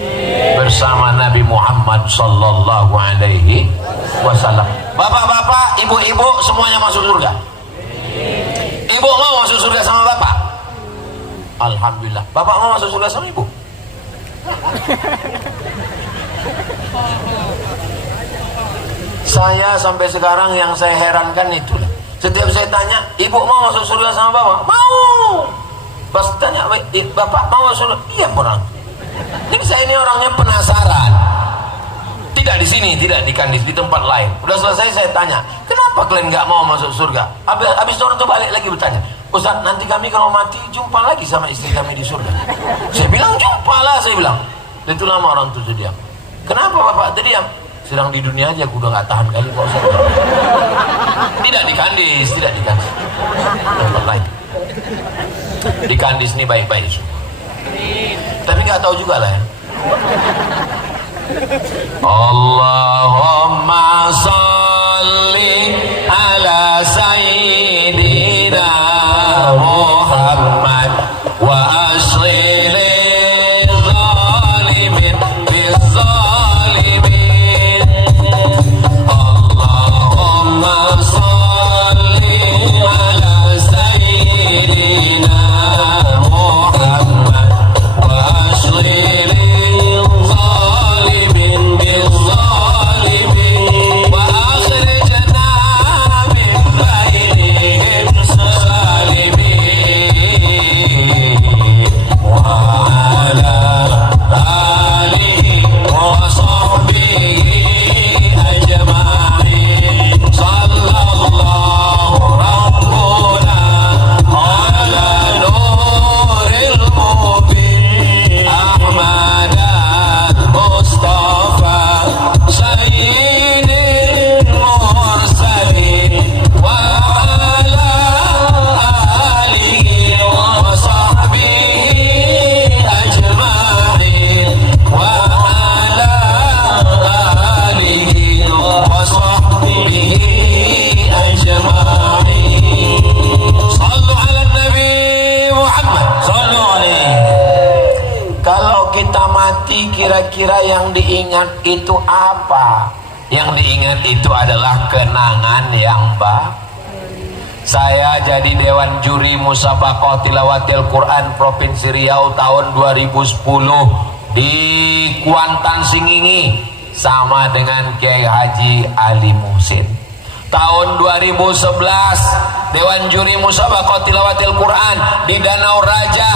bersama Nabi Muhammad sallallahu alaihi wasallam. Bapak-bapak, ibu-ibu semuanya masuk surga. Ibu mau masuk surga sama bapak? Alhamdulillah. Bapak mau masuk surga sama ibu? Saya sampai sekarang yang saya herankan itulah. Setiap saya tanya, ibu mau masuk surga sama bapak? Mau. Pas tanya, bapak mau masuk surga? Iya orang. Ini saya ini orangnya penasaran. Tidak di sini, tidak di Kandis, di tempat lain. Udah selesai saya tanya, kenapa kalian nggak mau masuk surga? Habis orang itu balik lagi bertanya, Ustaz, nanti kami kalau mati jumpa lagi sama istri kami di surga. Saya bilang jumpa lah, saya bilang. Dan itu lama orang itu terdiam. Kenapa bapak terdiam? Sedang di dunia aja, aku udah nggak tahan kali Pak Ustaz. Tidak di Kandis, tidak di Kandis. Tempat lain. Di Kandis ini baik-baik. Tapi nggak tahu juga lah ya. Allahumma salli ala sayyidina Muhammad wa asghil zalimin bizzalimin. Allahumma salli ala sayyidina Muhammad wa asghil zalimin bizzalimin wa akhrijna min bainihim salimin wa ala alihi wa sahbihi ajma'in. Sallallahu rabbuna ala nuril mubin Ahmad al-Mustafa sayyidil mursalin wa ala alihi wa sahbihi ajma'in wa ala alihi wa sahbihi ajma'in. Sallu ala Nabi Muhammad sallu alaihi. Kalau kita mati kira-kira yang diingat itu apa? Yang diingat itu adalah kenangan yang baik. Saya jadi Dewan Juri Musabaqah Tilawatil Quran Provinsi Riau tahun 2010 di Kuantan Singingi sama dengan Kiai Haji Ali Muhsin. Tahun 2011 Dewan Juri Musabaqah Tilawatil Quran di Danau Raja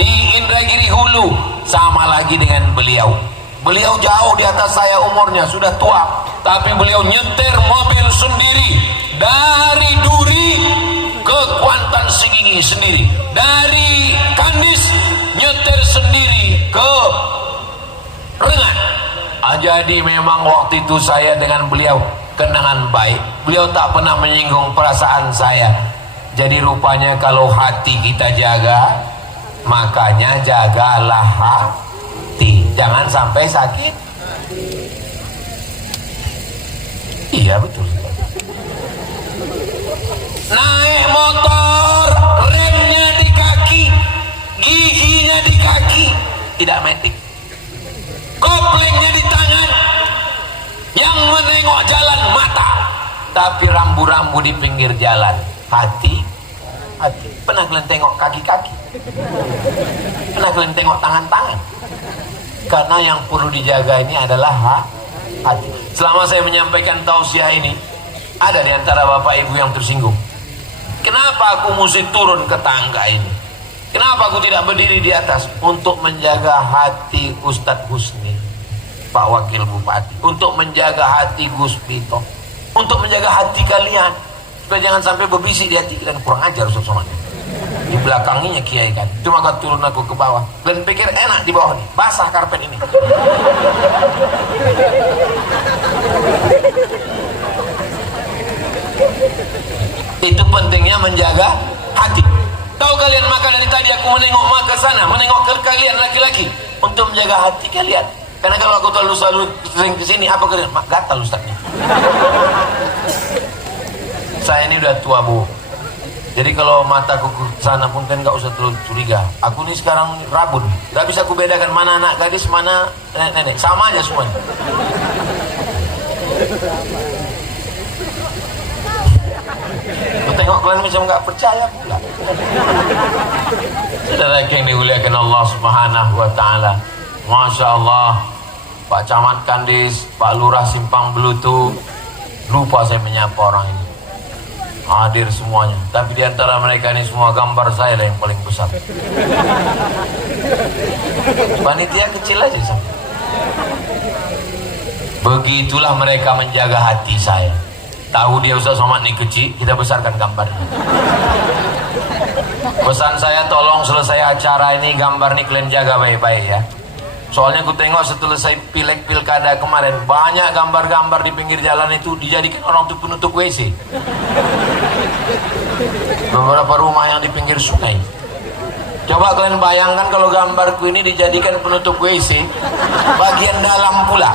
di Indragiri Hulu sama lagi dengan beliau. Beliau jauh di atas saya umurnya, sudah tua, tapi beliau nyetir mobil sendiri dari Duri ke Kuantan Singingi sendiri, dari Kandis nyetir sendiri ke Rengat. Jadi memang waktu itu saya dengan beliau kenangan baik. Beliau tak pernah menyinggung perasaan saya. Jadi rupanya kalau hati kita jaga, makanya jagalah hati, jangan sampai sakit. Iya betul. Naik motor, remnya di kaki, giginya di kaki, tidak metik. Koplengnya di tangan, yang menengok jalan mata, tapi rambu-rambu di pinggir jalan. Hati. Pernah kalian tengok kaki-kaki? Pernah kalian tengok tangan-tangan? Karena yang perlu dijaga ini adalah hati. Selama saya menyampaikan tausiah ini, ada di antara bapak ibu yang tersinggung. Kenapa aku mesti turun ke tangga ini? Kenapa aku tidak berdiri di atas? Untuk menjaga hati Ustadz Husni, Pak Wakil Bupati, untuk menjaga hati Gus Pito, untuk menjaga hati kalian, supaya jangan sampai berbisik di hati kalian. Kurang ajar Ustadz Somad. Di belakangnya kiai kan, cuma kan turun aku ke bawah. Kalian pikir enak di bawah nih, basah karpet ini. Itu pentingnya menjaga hati. Tahu kalian, maka dari tadi aku menengok ke sana, menengok ke kalian laki-laki untuk menjaga hati kalian. Karena kalau aku selalu sering kesini, apa kalian? Gatal Ustaznya. Saya ini udah tua bu, Jadi kalau mataku ke sana pun kan nggak usah terlalu curiga. Aku ini sekarang rabun, nggak bisa aku bedakan mana anak gadis, mana nenek-nenek, sama aja semuanya. Aku tengok kalian macam nggak percaya pula. Saudara yang dimuliakan Allah Subhanahu Wa Taala, Masya Allah, Pak Camat Kandis, Pak Lurah Simpang Belutu, lupa saya menyapa orang ini. Hadir semuanya, tapi di antara mereka ini semua gambar saya lah yang paling besar. Panitia kecil aja sampai. Begitulah mereka menjaga hati saya. Tahu dia Ustaz Somad ini kecil, kita besarkan gambarnya. Pesan saya, tolong selesai acara ini gambar ini kalian jaga baik-baik ya. Soalnya aku tengok selesai pileg pilkada kemarin, banyak gambar-gambar di pinggir jalan itu dijadikan orang untuk penutup WC. Beberapa rumah yang di pinggir sungai. Coba kalian bayangkan kalau gambarku ini dijadikan penutup WC bagian dalam pula.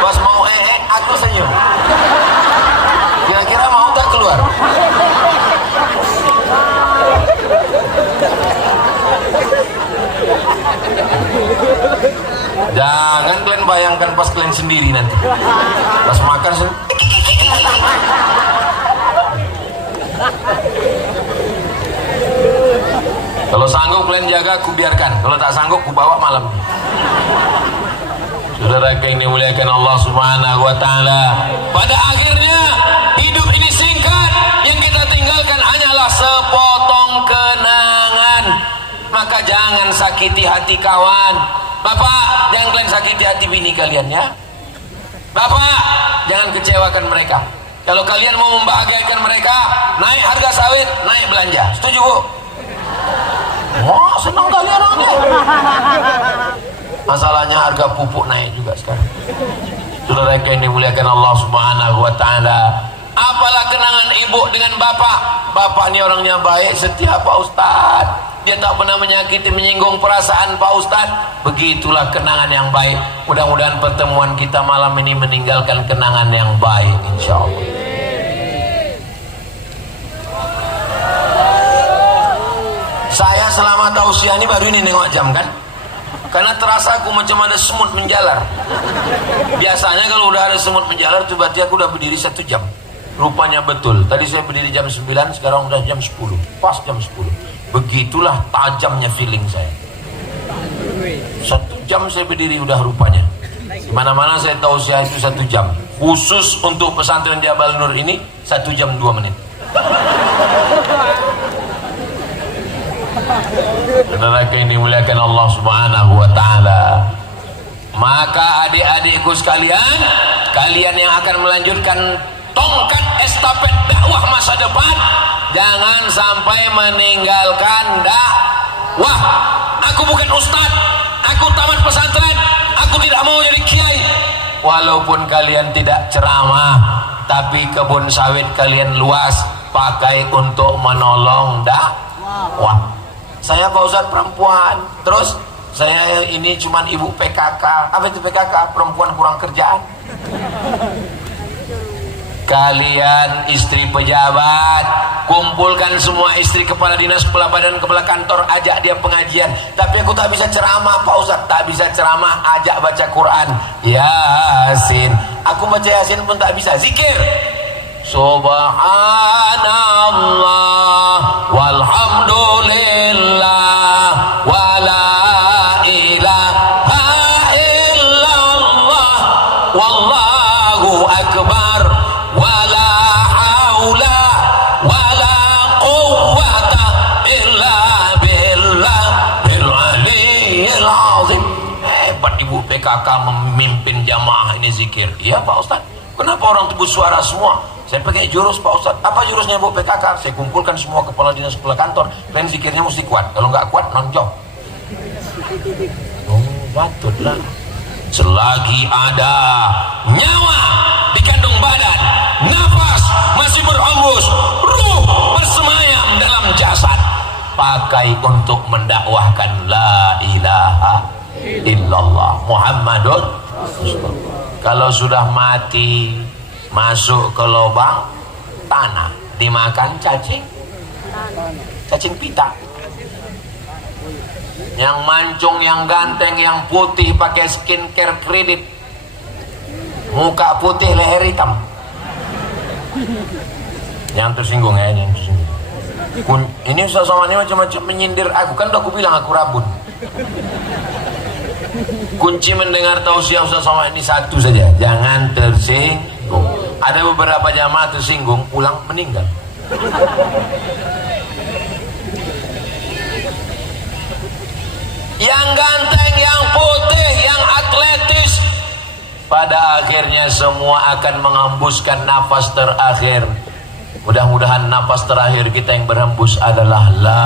Pas mau aku senyum. Kira-kira mau tak keluar? Jangan kalian bayangkan pas kalian sendiri nanti. Pas makan kalau sanggup kalian jaga, aku biarkan. Kalau tak sanggup, aku bawa malam. Saudara yang dimuliakan Allah Subhanahu Wa Taala, pada akhirnya hidup ini singkat. Yang kita tinggalkan hanyalah sepotong kenangan. Maka jangan sakiti hati kawan. Bapak, jangan kalian sakiti hati bini kalian ya. Bapak, jangan kecewakan mereka. Kalau kalian mau membahagiakan mereka, naik harga sawit, naik belanja. Setuju Bu? Wah, senang kali orangnya. Masalahnya harga pupuk naik juga sekarang. Saudara yang dimuliakan Allah Subhanahu Wa Taala, apalah kenangan ibu dengan bapak. Bapak ini orangnya baik, setia Pak Ustaz. Dia tak pernah menyakiti, menyinggung perasaan Pak Ustaz. Begitulah kenangan yang baik. Mudah-mudahan pertemuan kita malam ini meninggalkan kenangan yang baik, insya Allah. Saya selama tausiah ini baru ini nengok jam kan, karena terasa aku macam ada semut menjalar. Biasanya kalau udah ada semut menjalar tuh berarti aku udah berdiri 1 jam. Rupanya betul, tadi saya berdiri jam 9, sekarang udah jam 10, pas jam 10. Begitulah tajamnya feeling saya. 1 jam saya berdiri udah rupanya. Dimana-mana saya tausiah itu 1 jam. Khusus untuk pesantren Jabal Nur ini 1 jam 2 menit. Saudara yang dimuliakan Allah Subhanahu Wa Taala, maka adik-adikku sekalian, kalian yang akan melanjutkan tongkat estafet dakwah masa depan, jangan sampai meninggalkan dakwah. Aku bukan ustaz, aku tamat pesantren, aku tidak mau jadi kiai. Walaupun kalian tidak ceramah, tapi kebun sawit kalian luas, pakai untuk menolong dakwah. Saya Pak Ustaz perempuan, terus saya ini cuman ibu PKK. Apa itu PKK? Perempuan kurang kerjaan. Kalian istri pejabat, kumpulkan semua istri kepala dinas, kepala badan, kepala kantor, ajak dia pengajian. Tapi aku tak bisa ceramah Pak Ustaz. Tak bisa ceramah, ajak baca Quran, Yasin. Aku baca Yasin pun tak bisa. Zikir Subhanallah walhamdulillah wala ilaha illallah wallahu akbar wala haula wala quwwata illa billahil aliyyil azim. Hebat ibu PKK memimpin jamaah ini zikir. Iya Pak Ustaz. Kenapa orang tubuh suara semua? Saya pakai jurus Pak Ustaz. Apa jurusnya Bu PKK? Saya kumpulkan semua kepala dinas, kepala kantor. Dan zikirnya mesti kuat. Kalau nggak kuat, nonjok. Oh, patutlah. Selagi ada nyawa di kandung badan, nafas masih berhembus, ruh bersemayam dalam jasad, pakai untuk mendakwahkan la ilaha illallah Muhammadun Rasulullah. Kalau sudah mati, masuk ke lubang tanah, dimakan cacing, Cacing pita. Yang mancung, yang ganteng, yang putih pakai skincare kredit, muka putih leher hitam. Yang tersinggung ya, yang tersinggung. Ini Ustaz Somad ini macam-macam menyindir aku, kan udah aku bilang aku rabun. Kunci mendengar tausiah Ustaz Somad ini satu saja, jangan tersinggung. Ada beberapa jamaah tersinggung, pulang meninggal. Yang ganteng, yang putih, yang atletis, pada akhirnya semua akan menghembuskan nafas terakhir. Mudah-mudahan nafas terakhir kita yang berhembus adalah la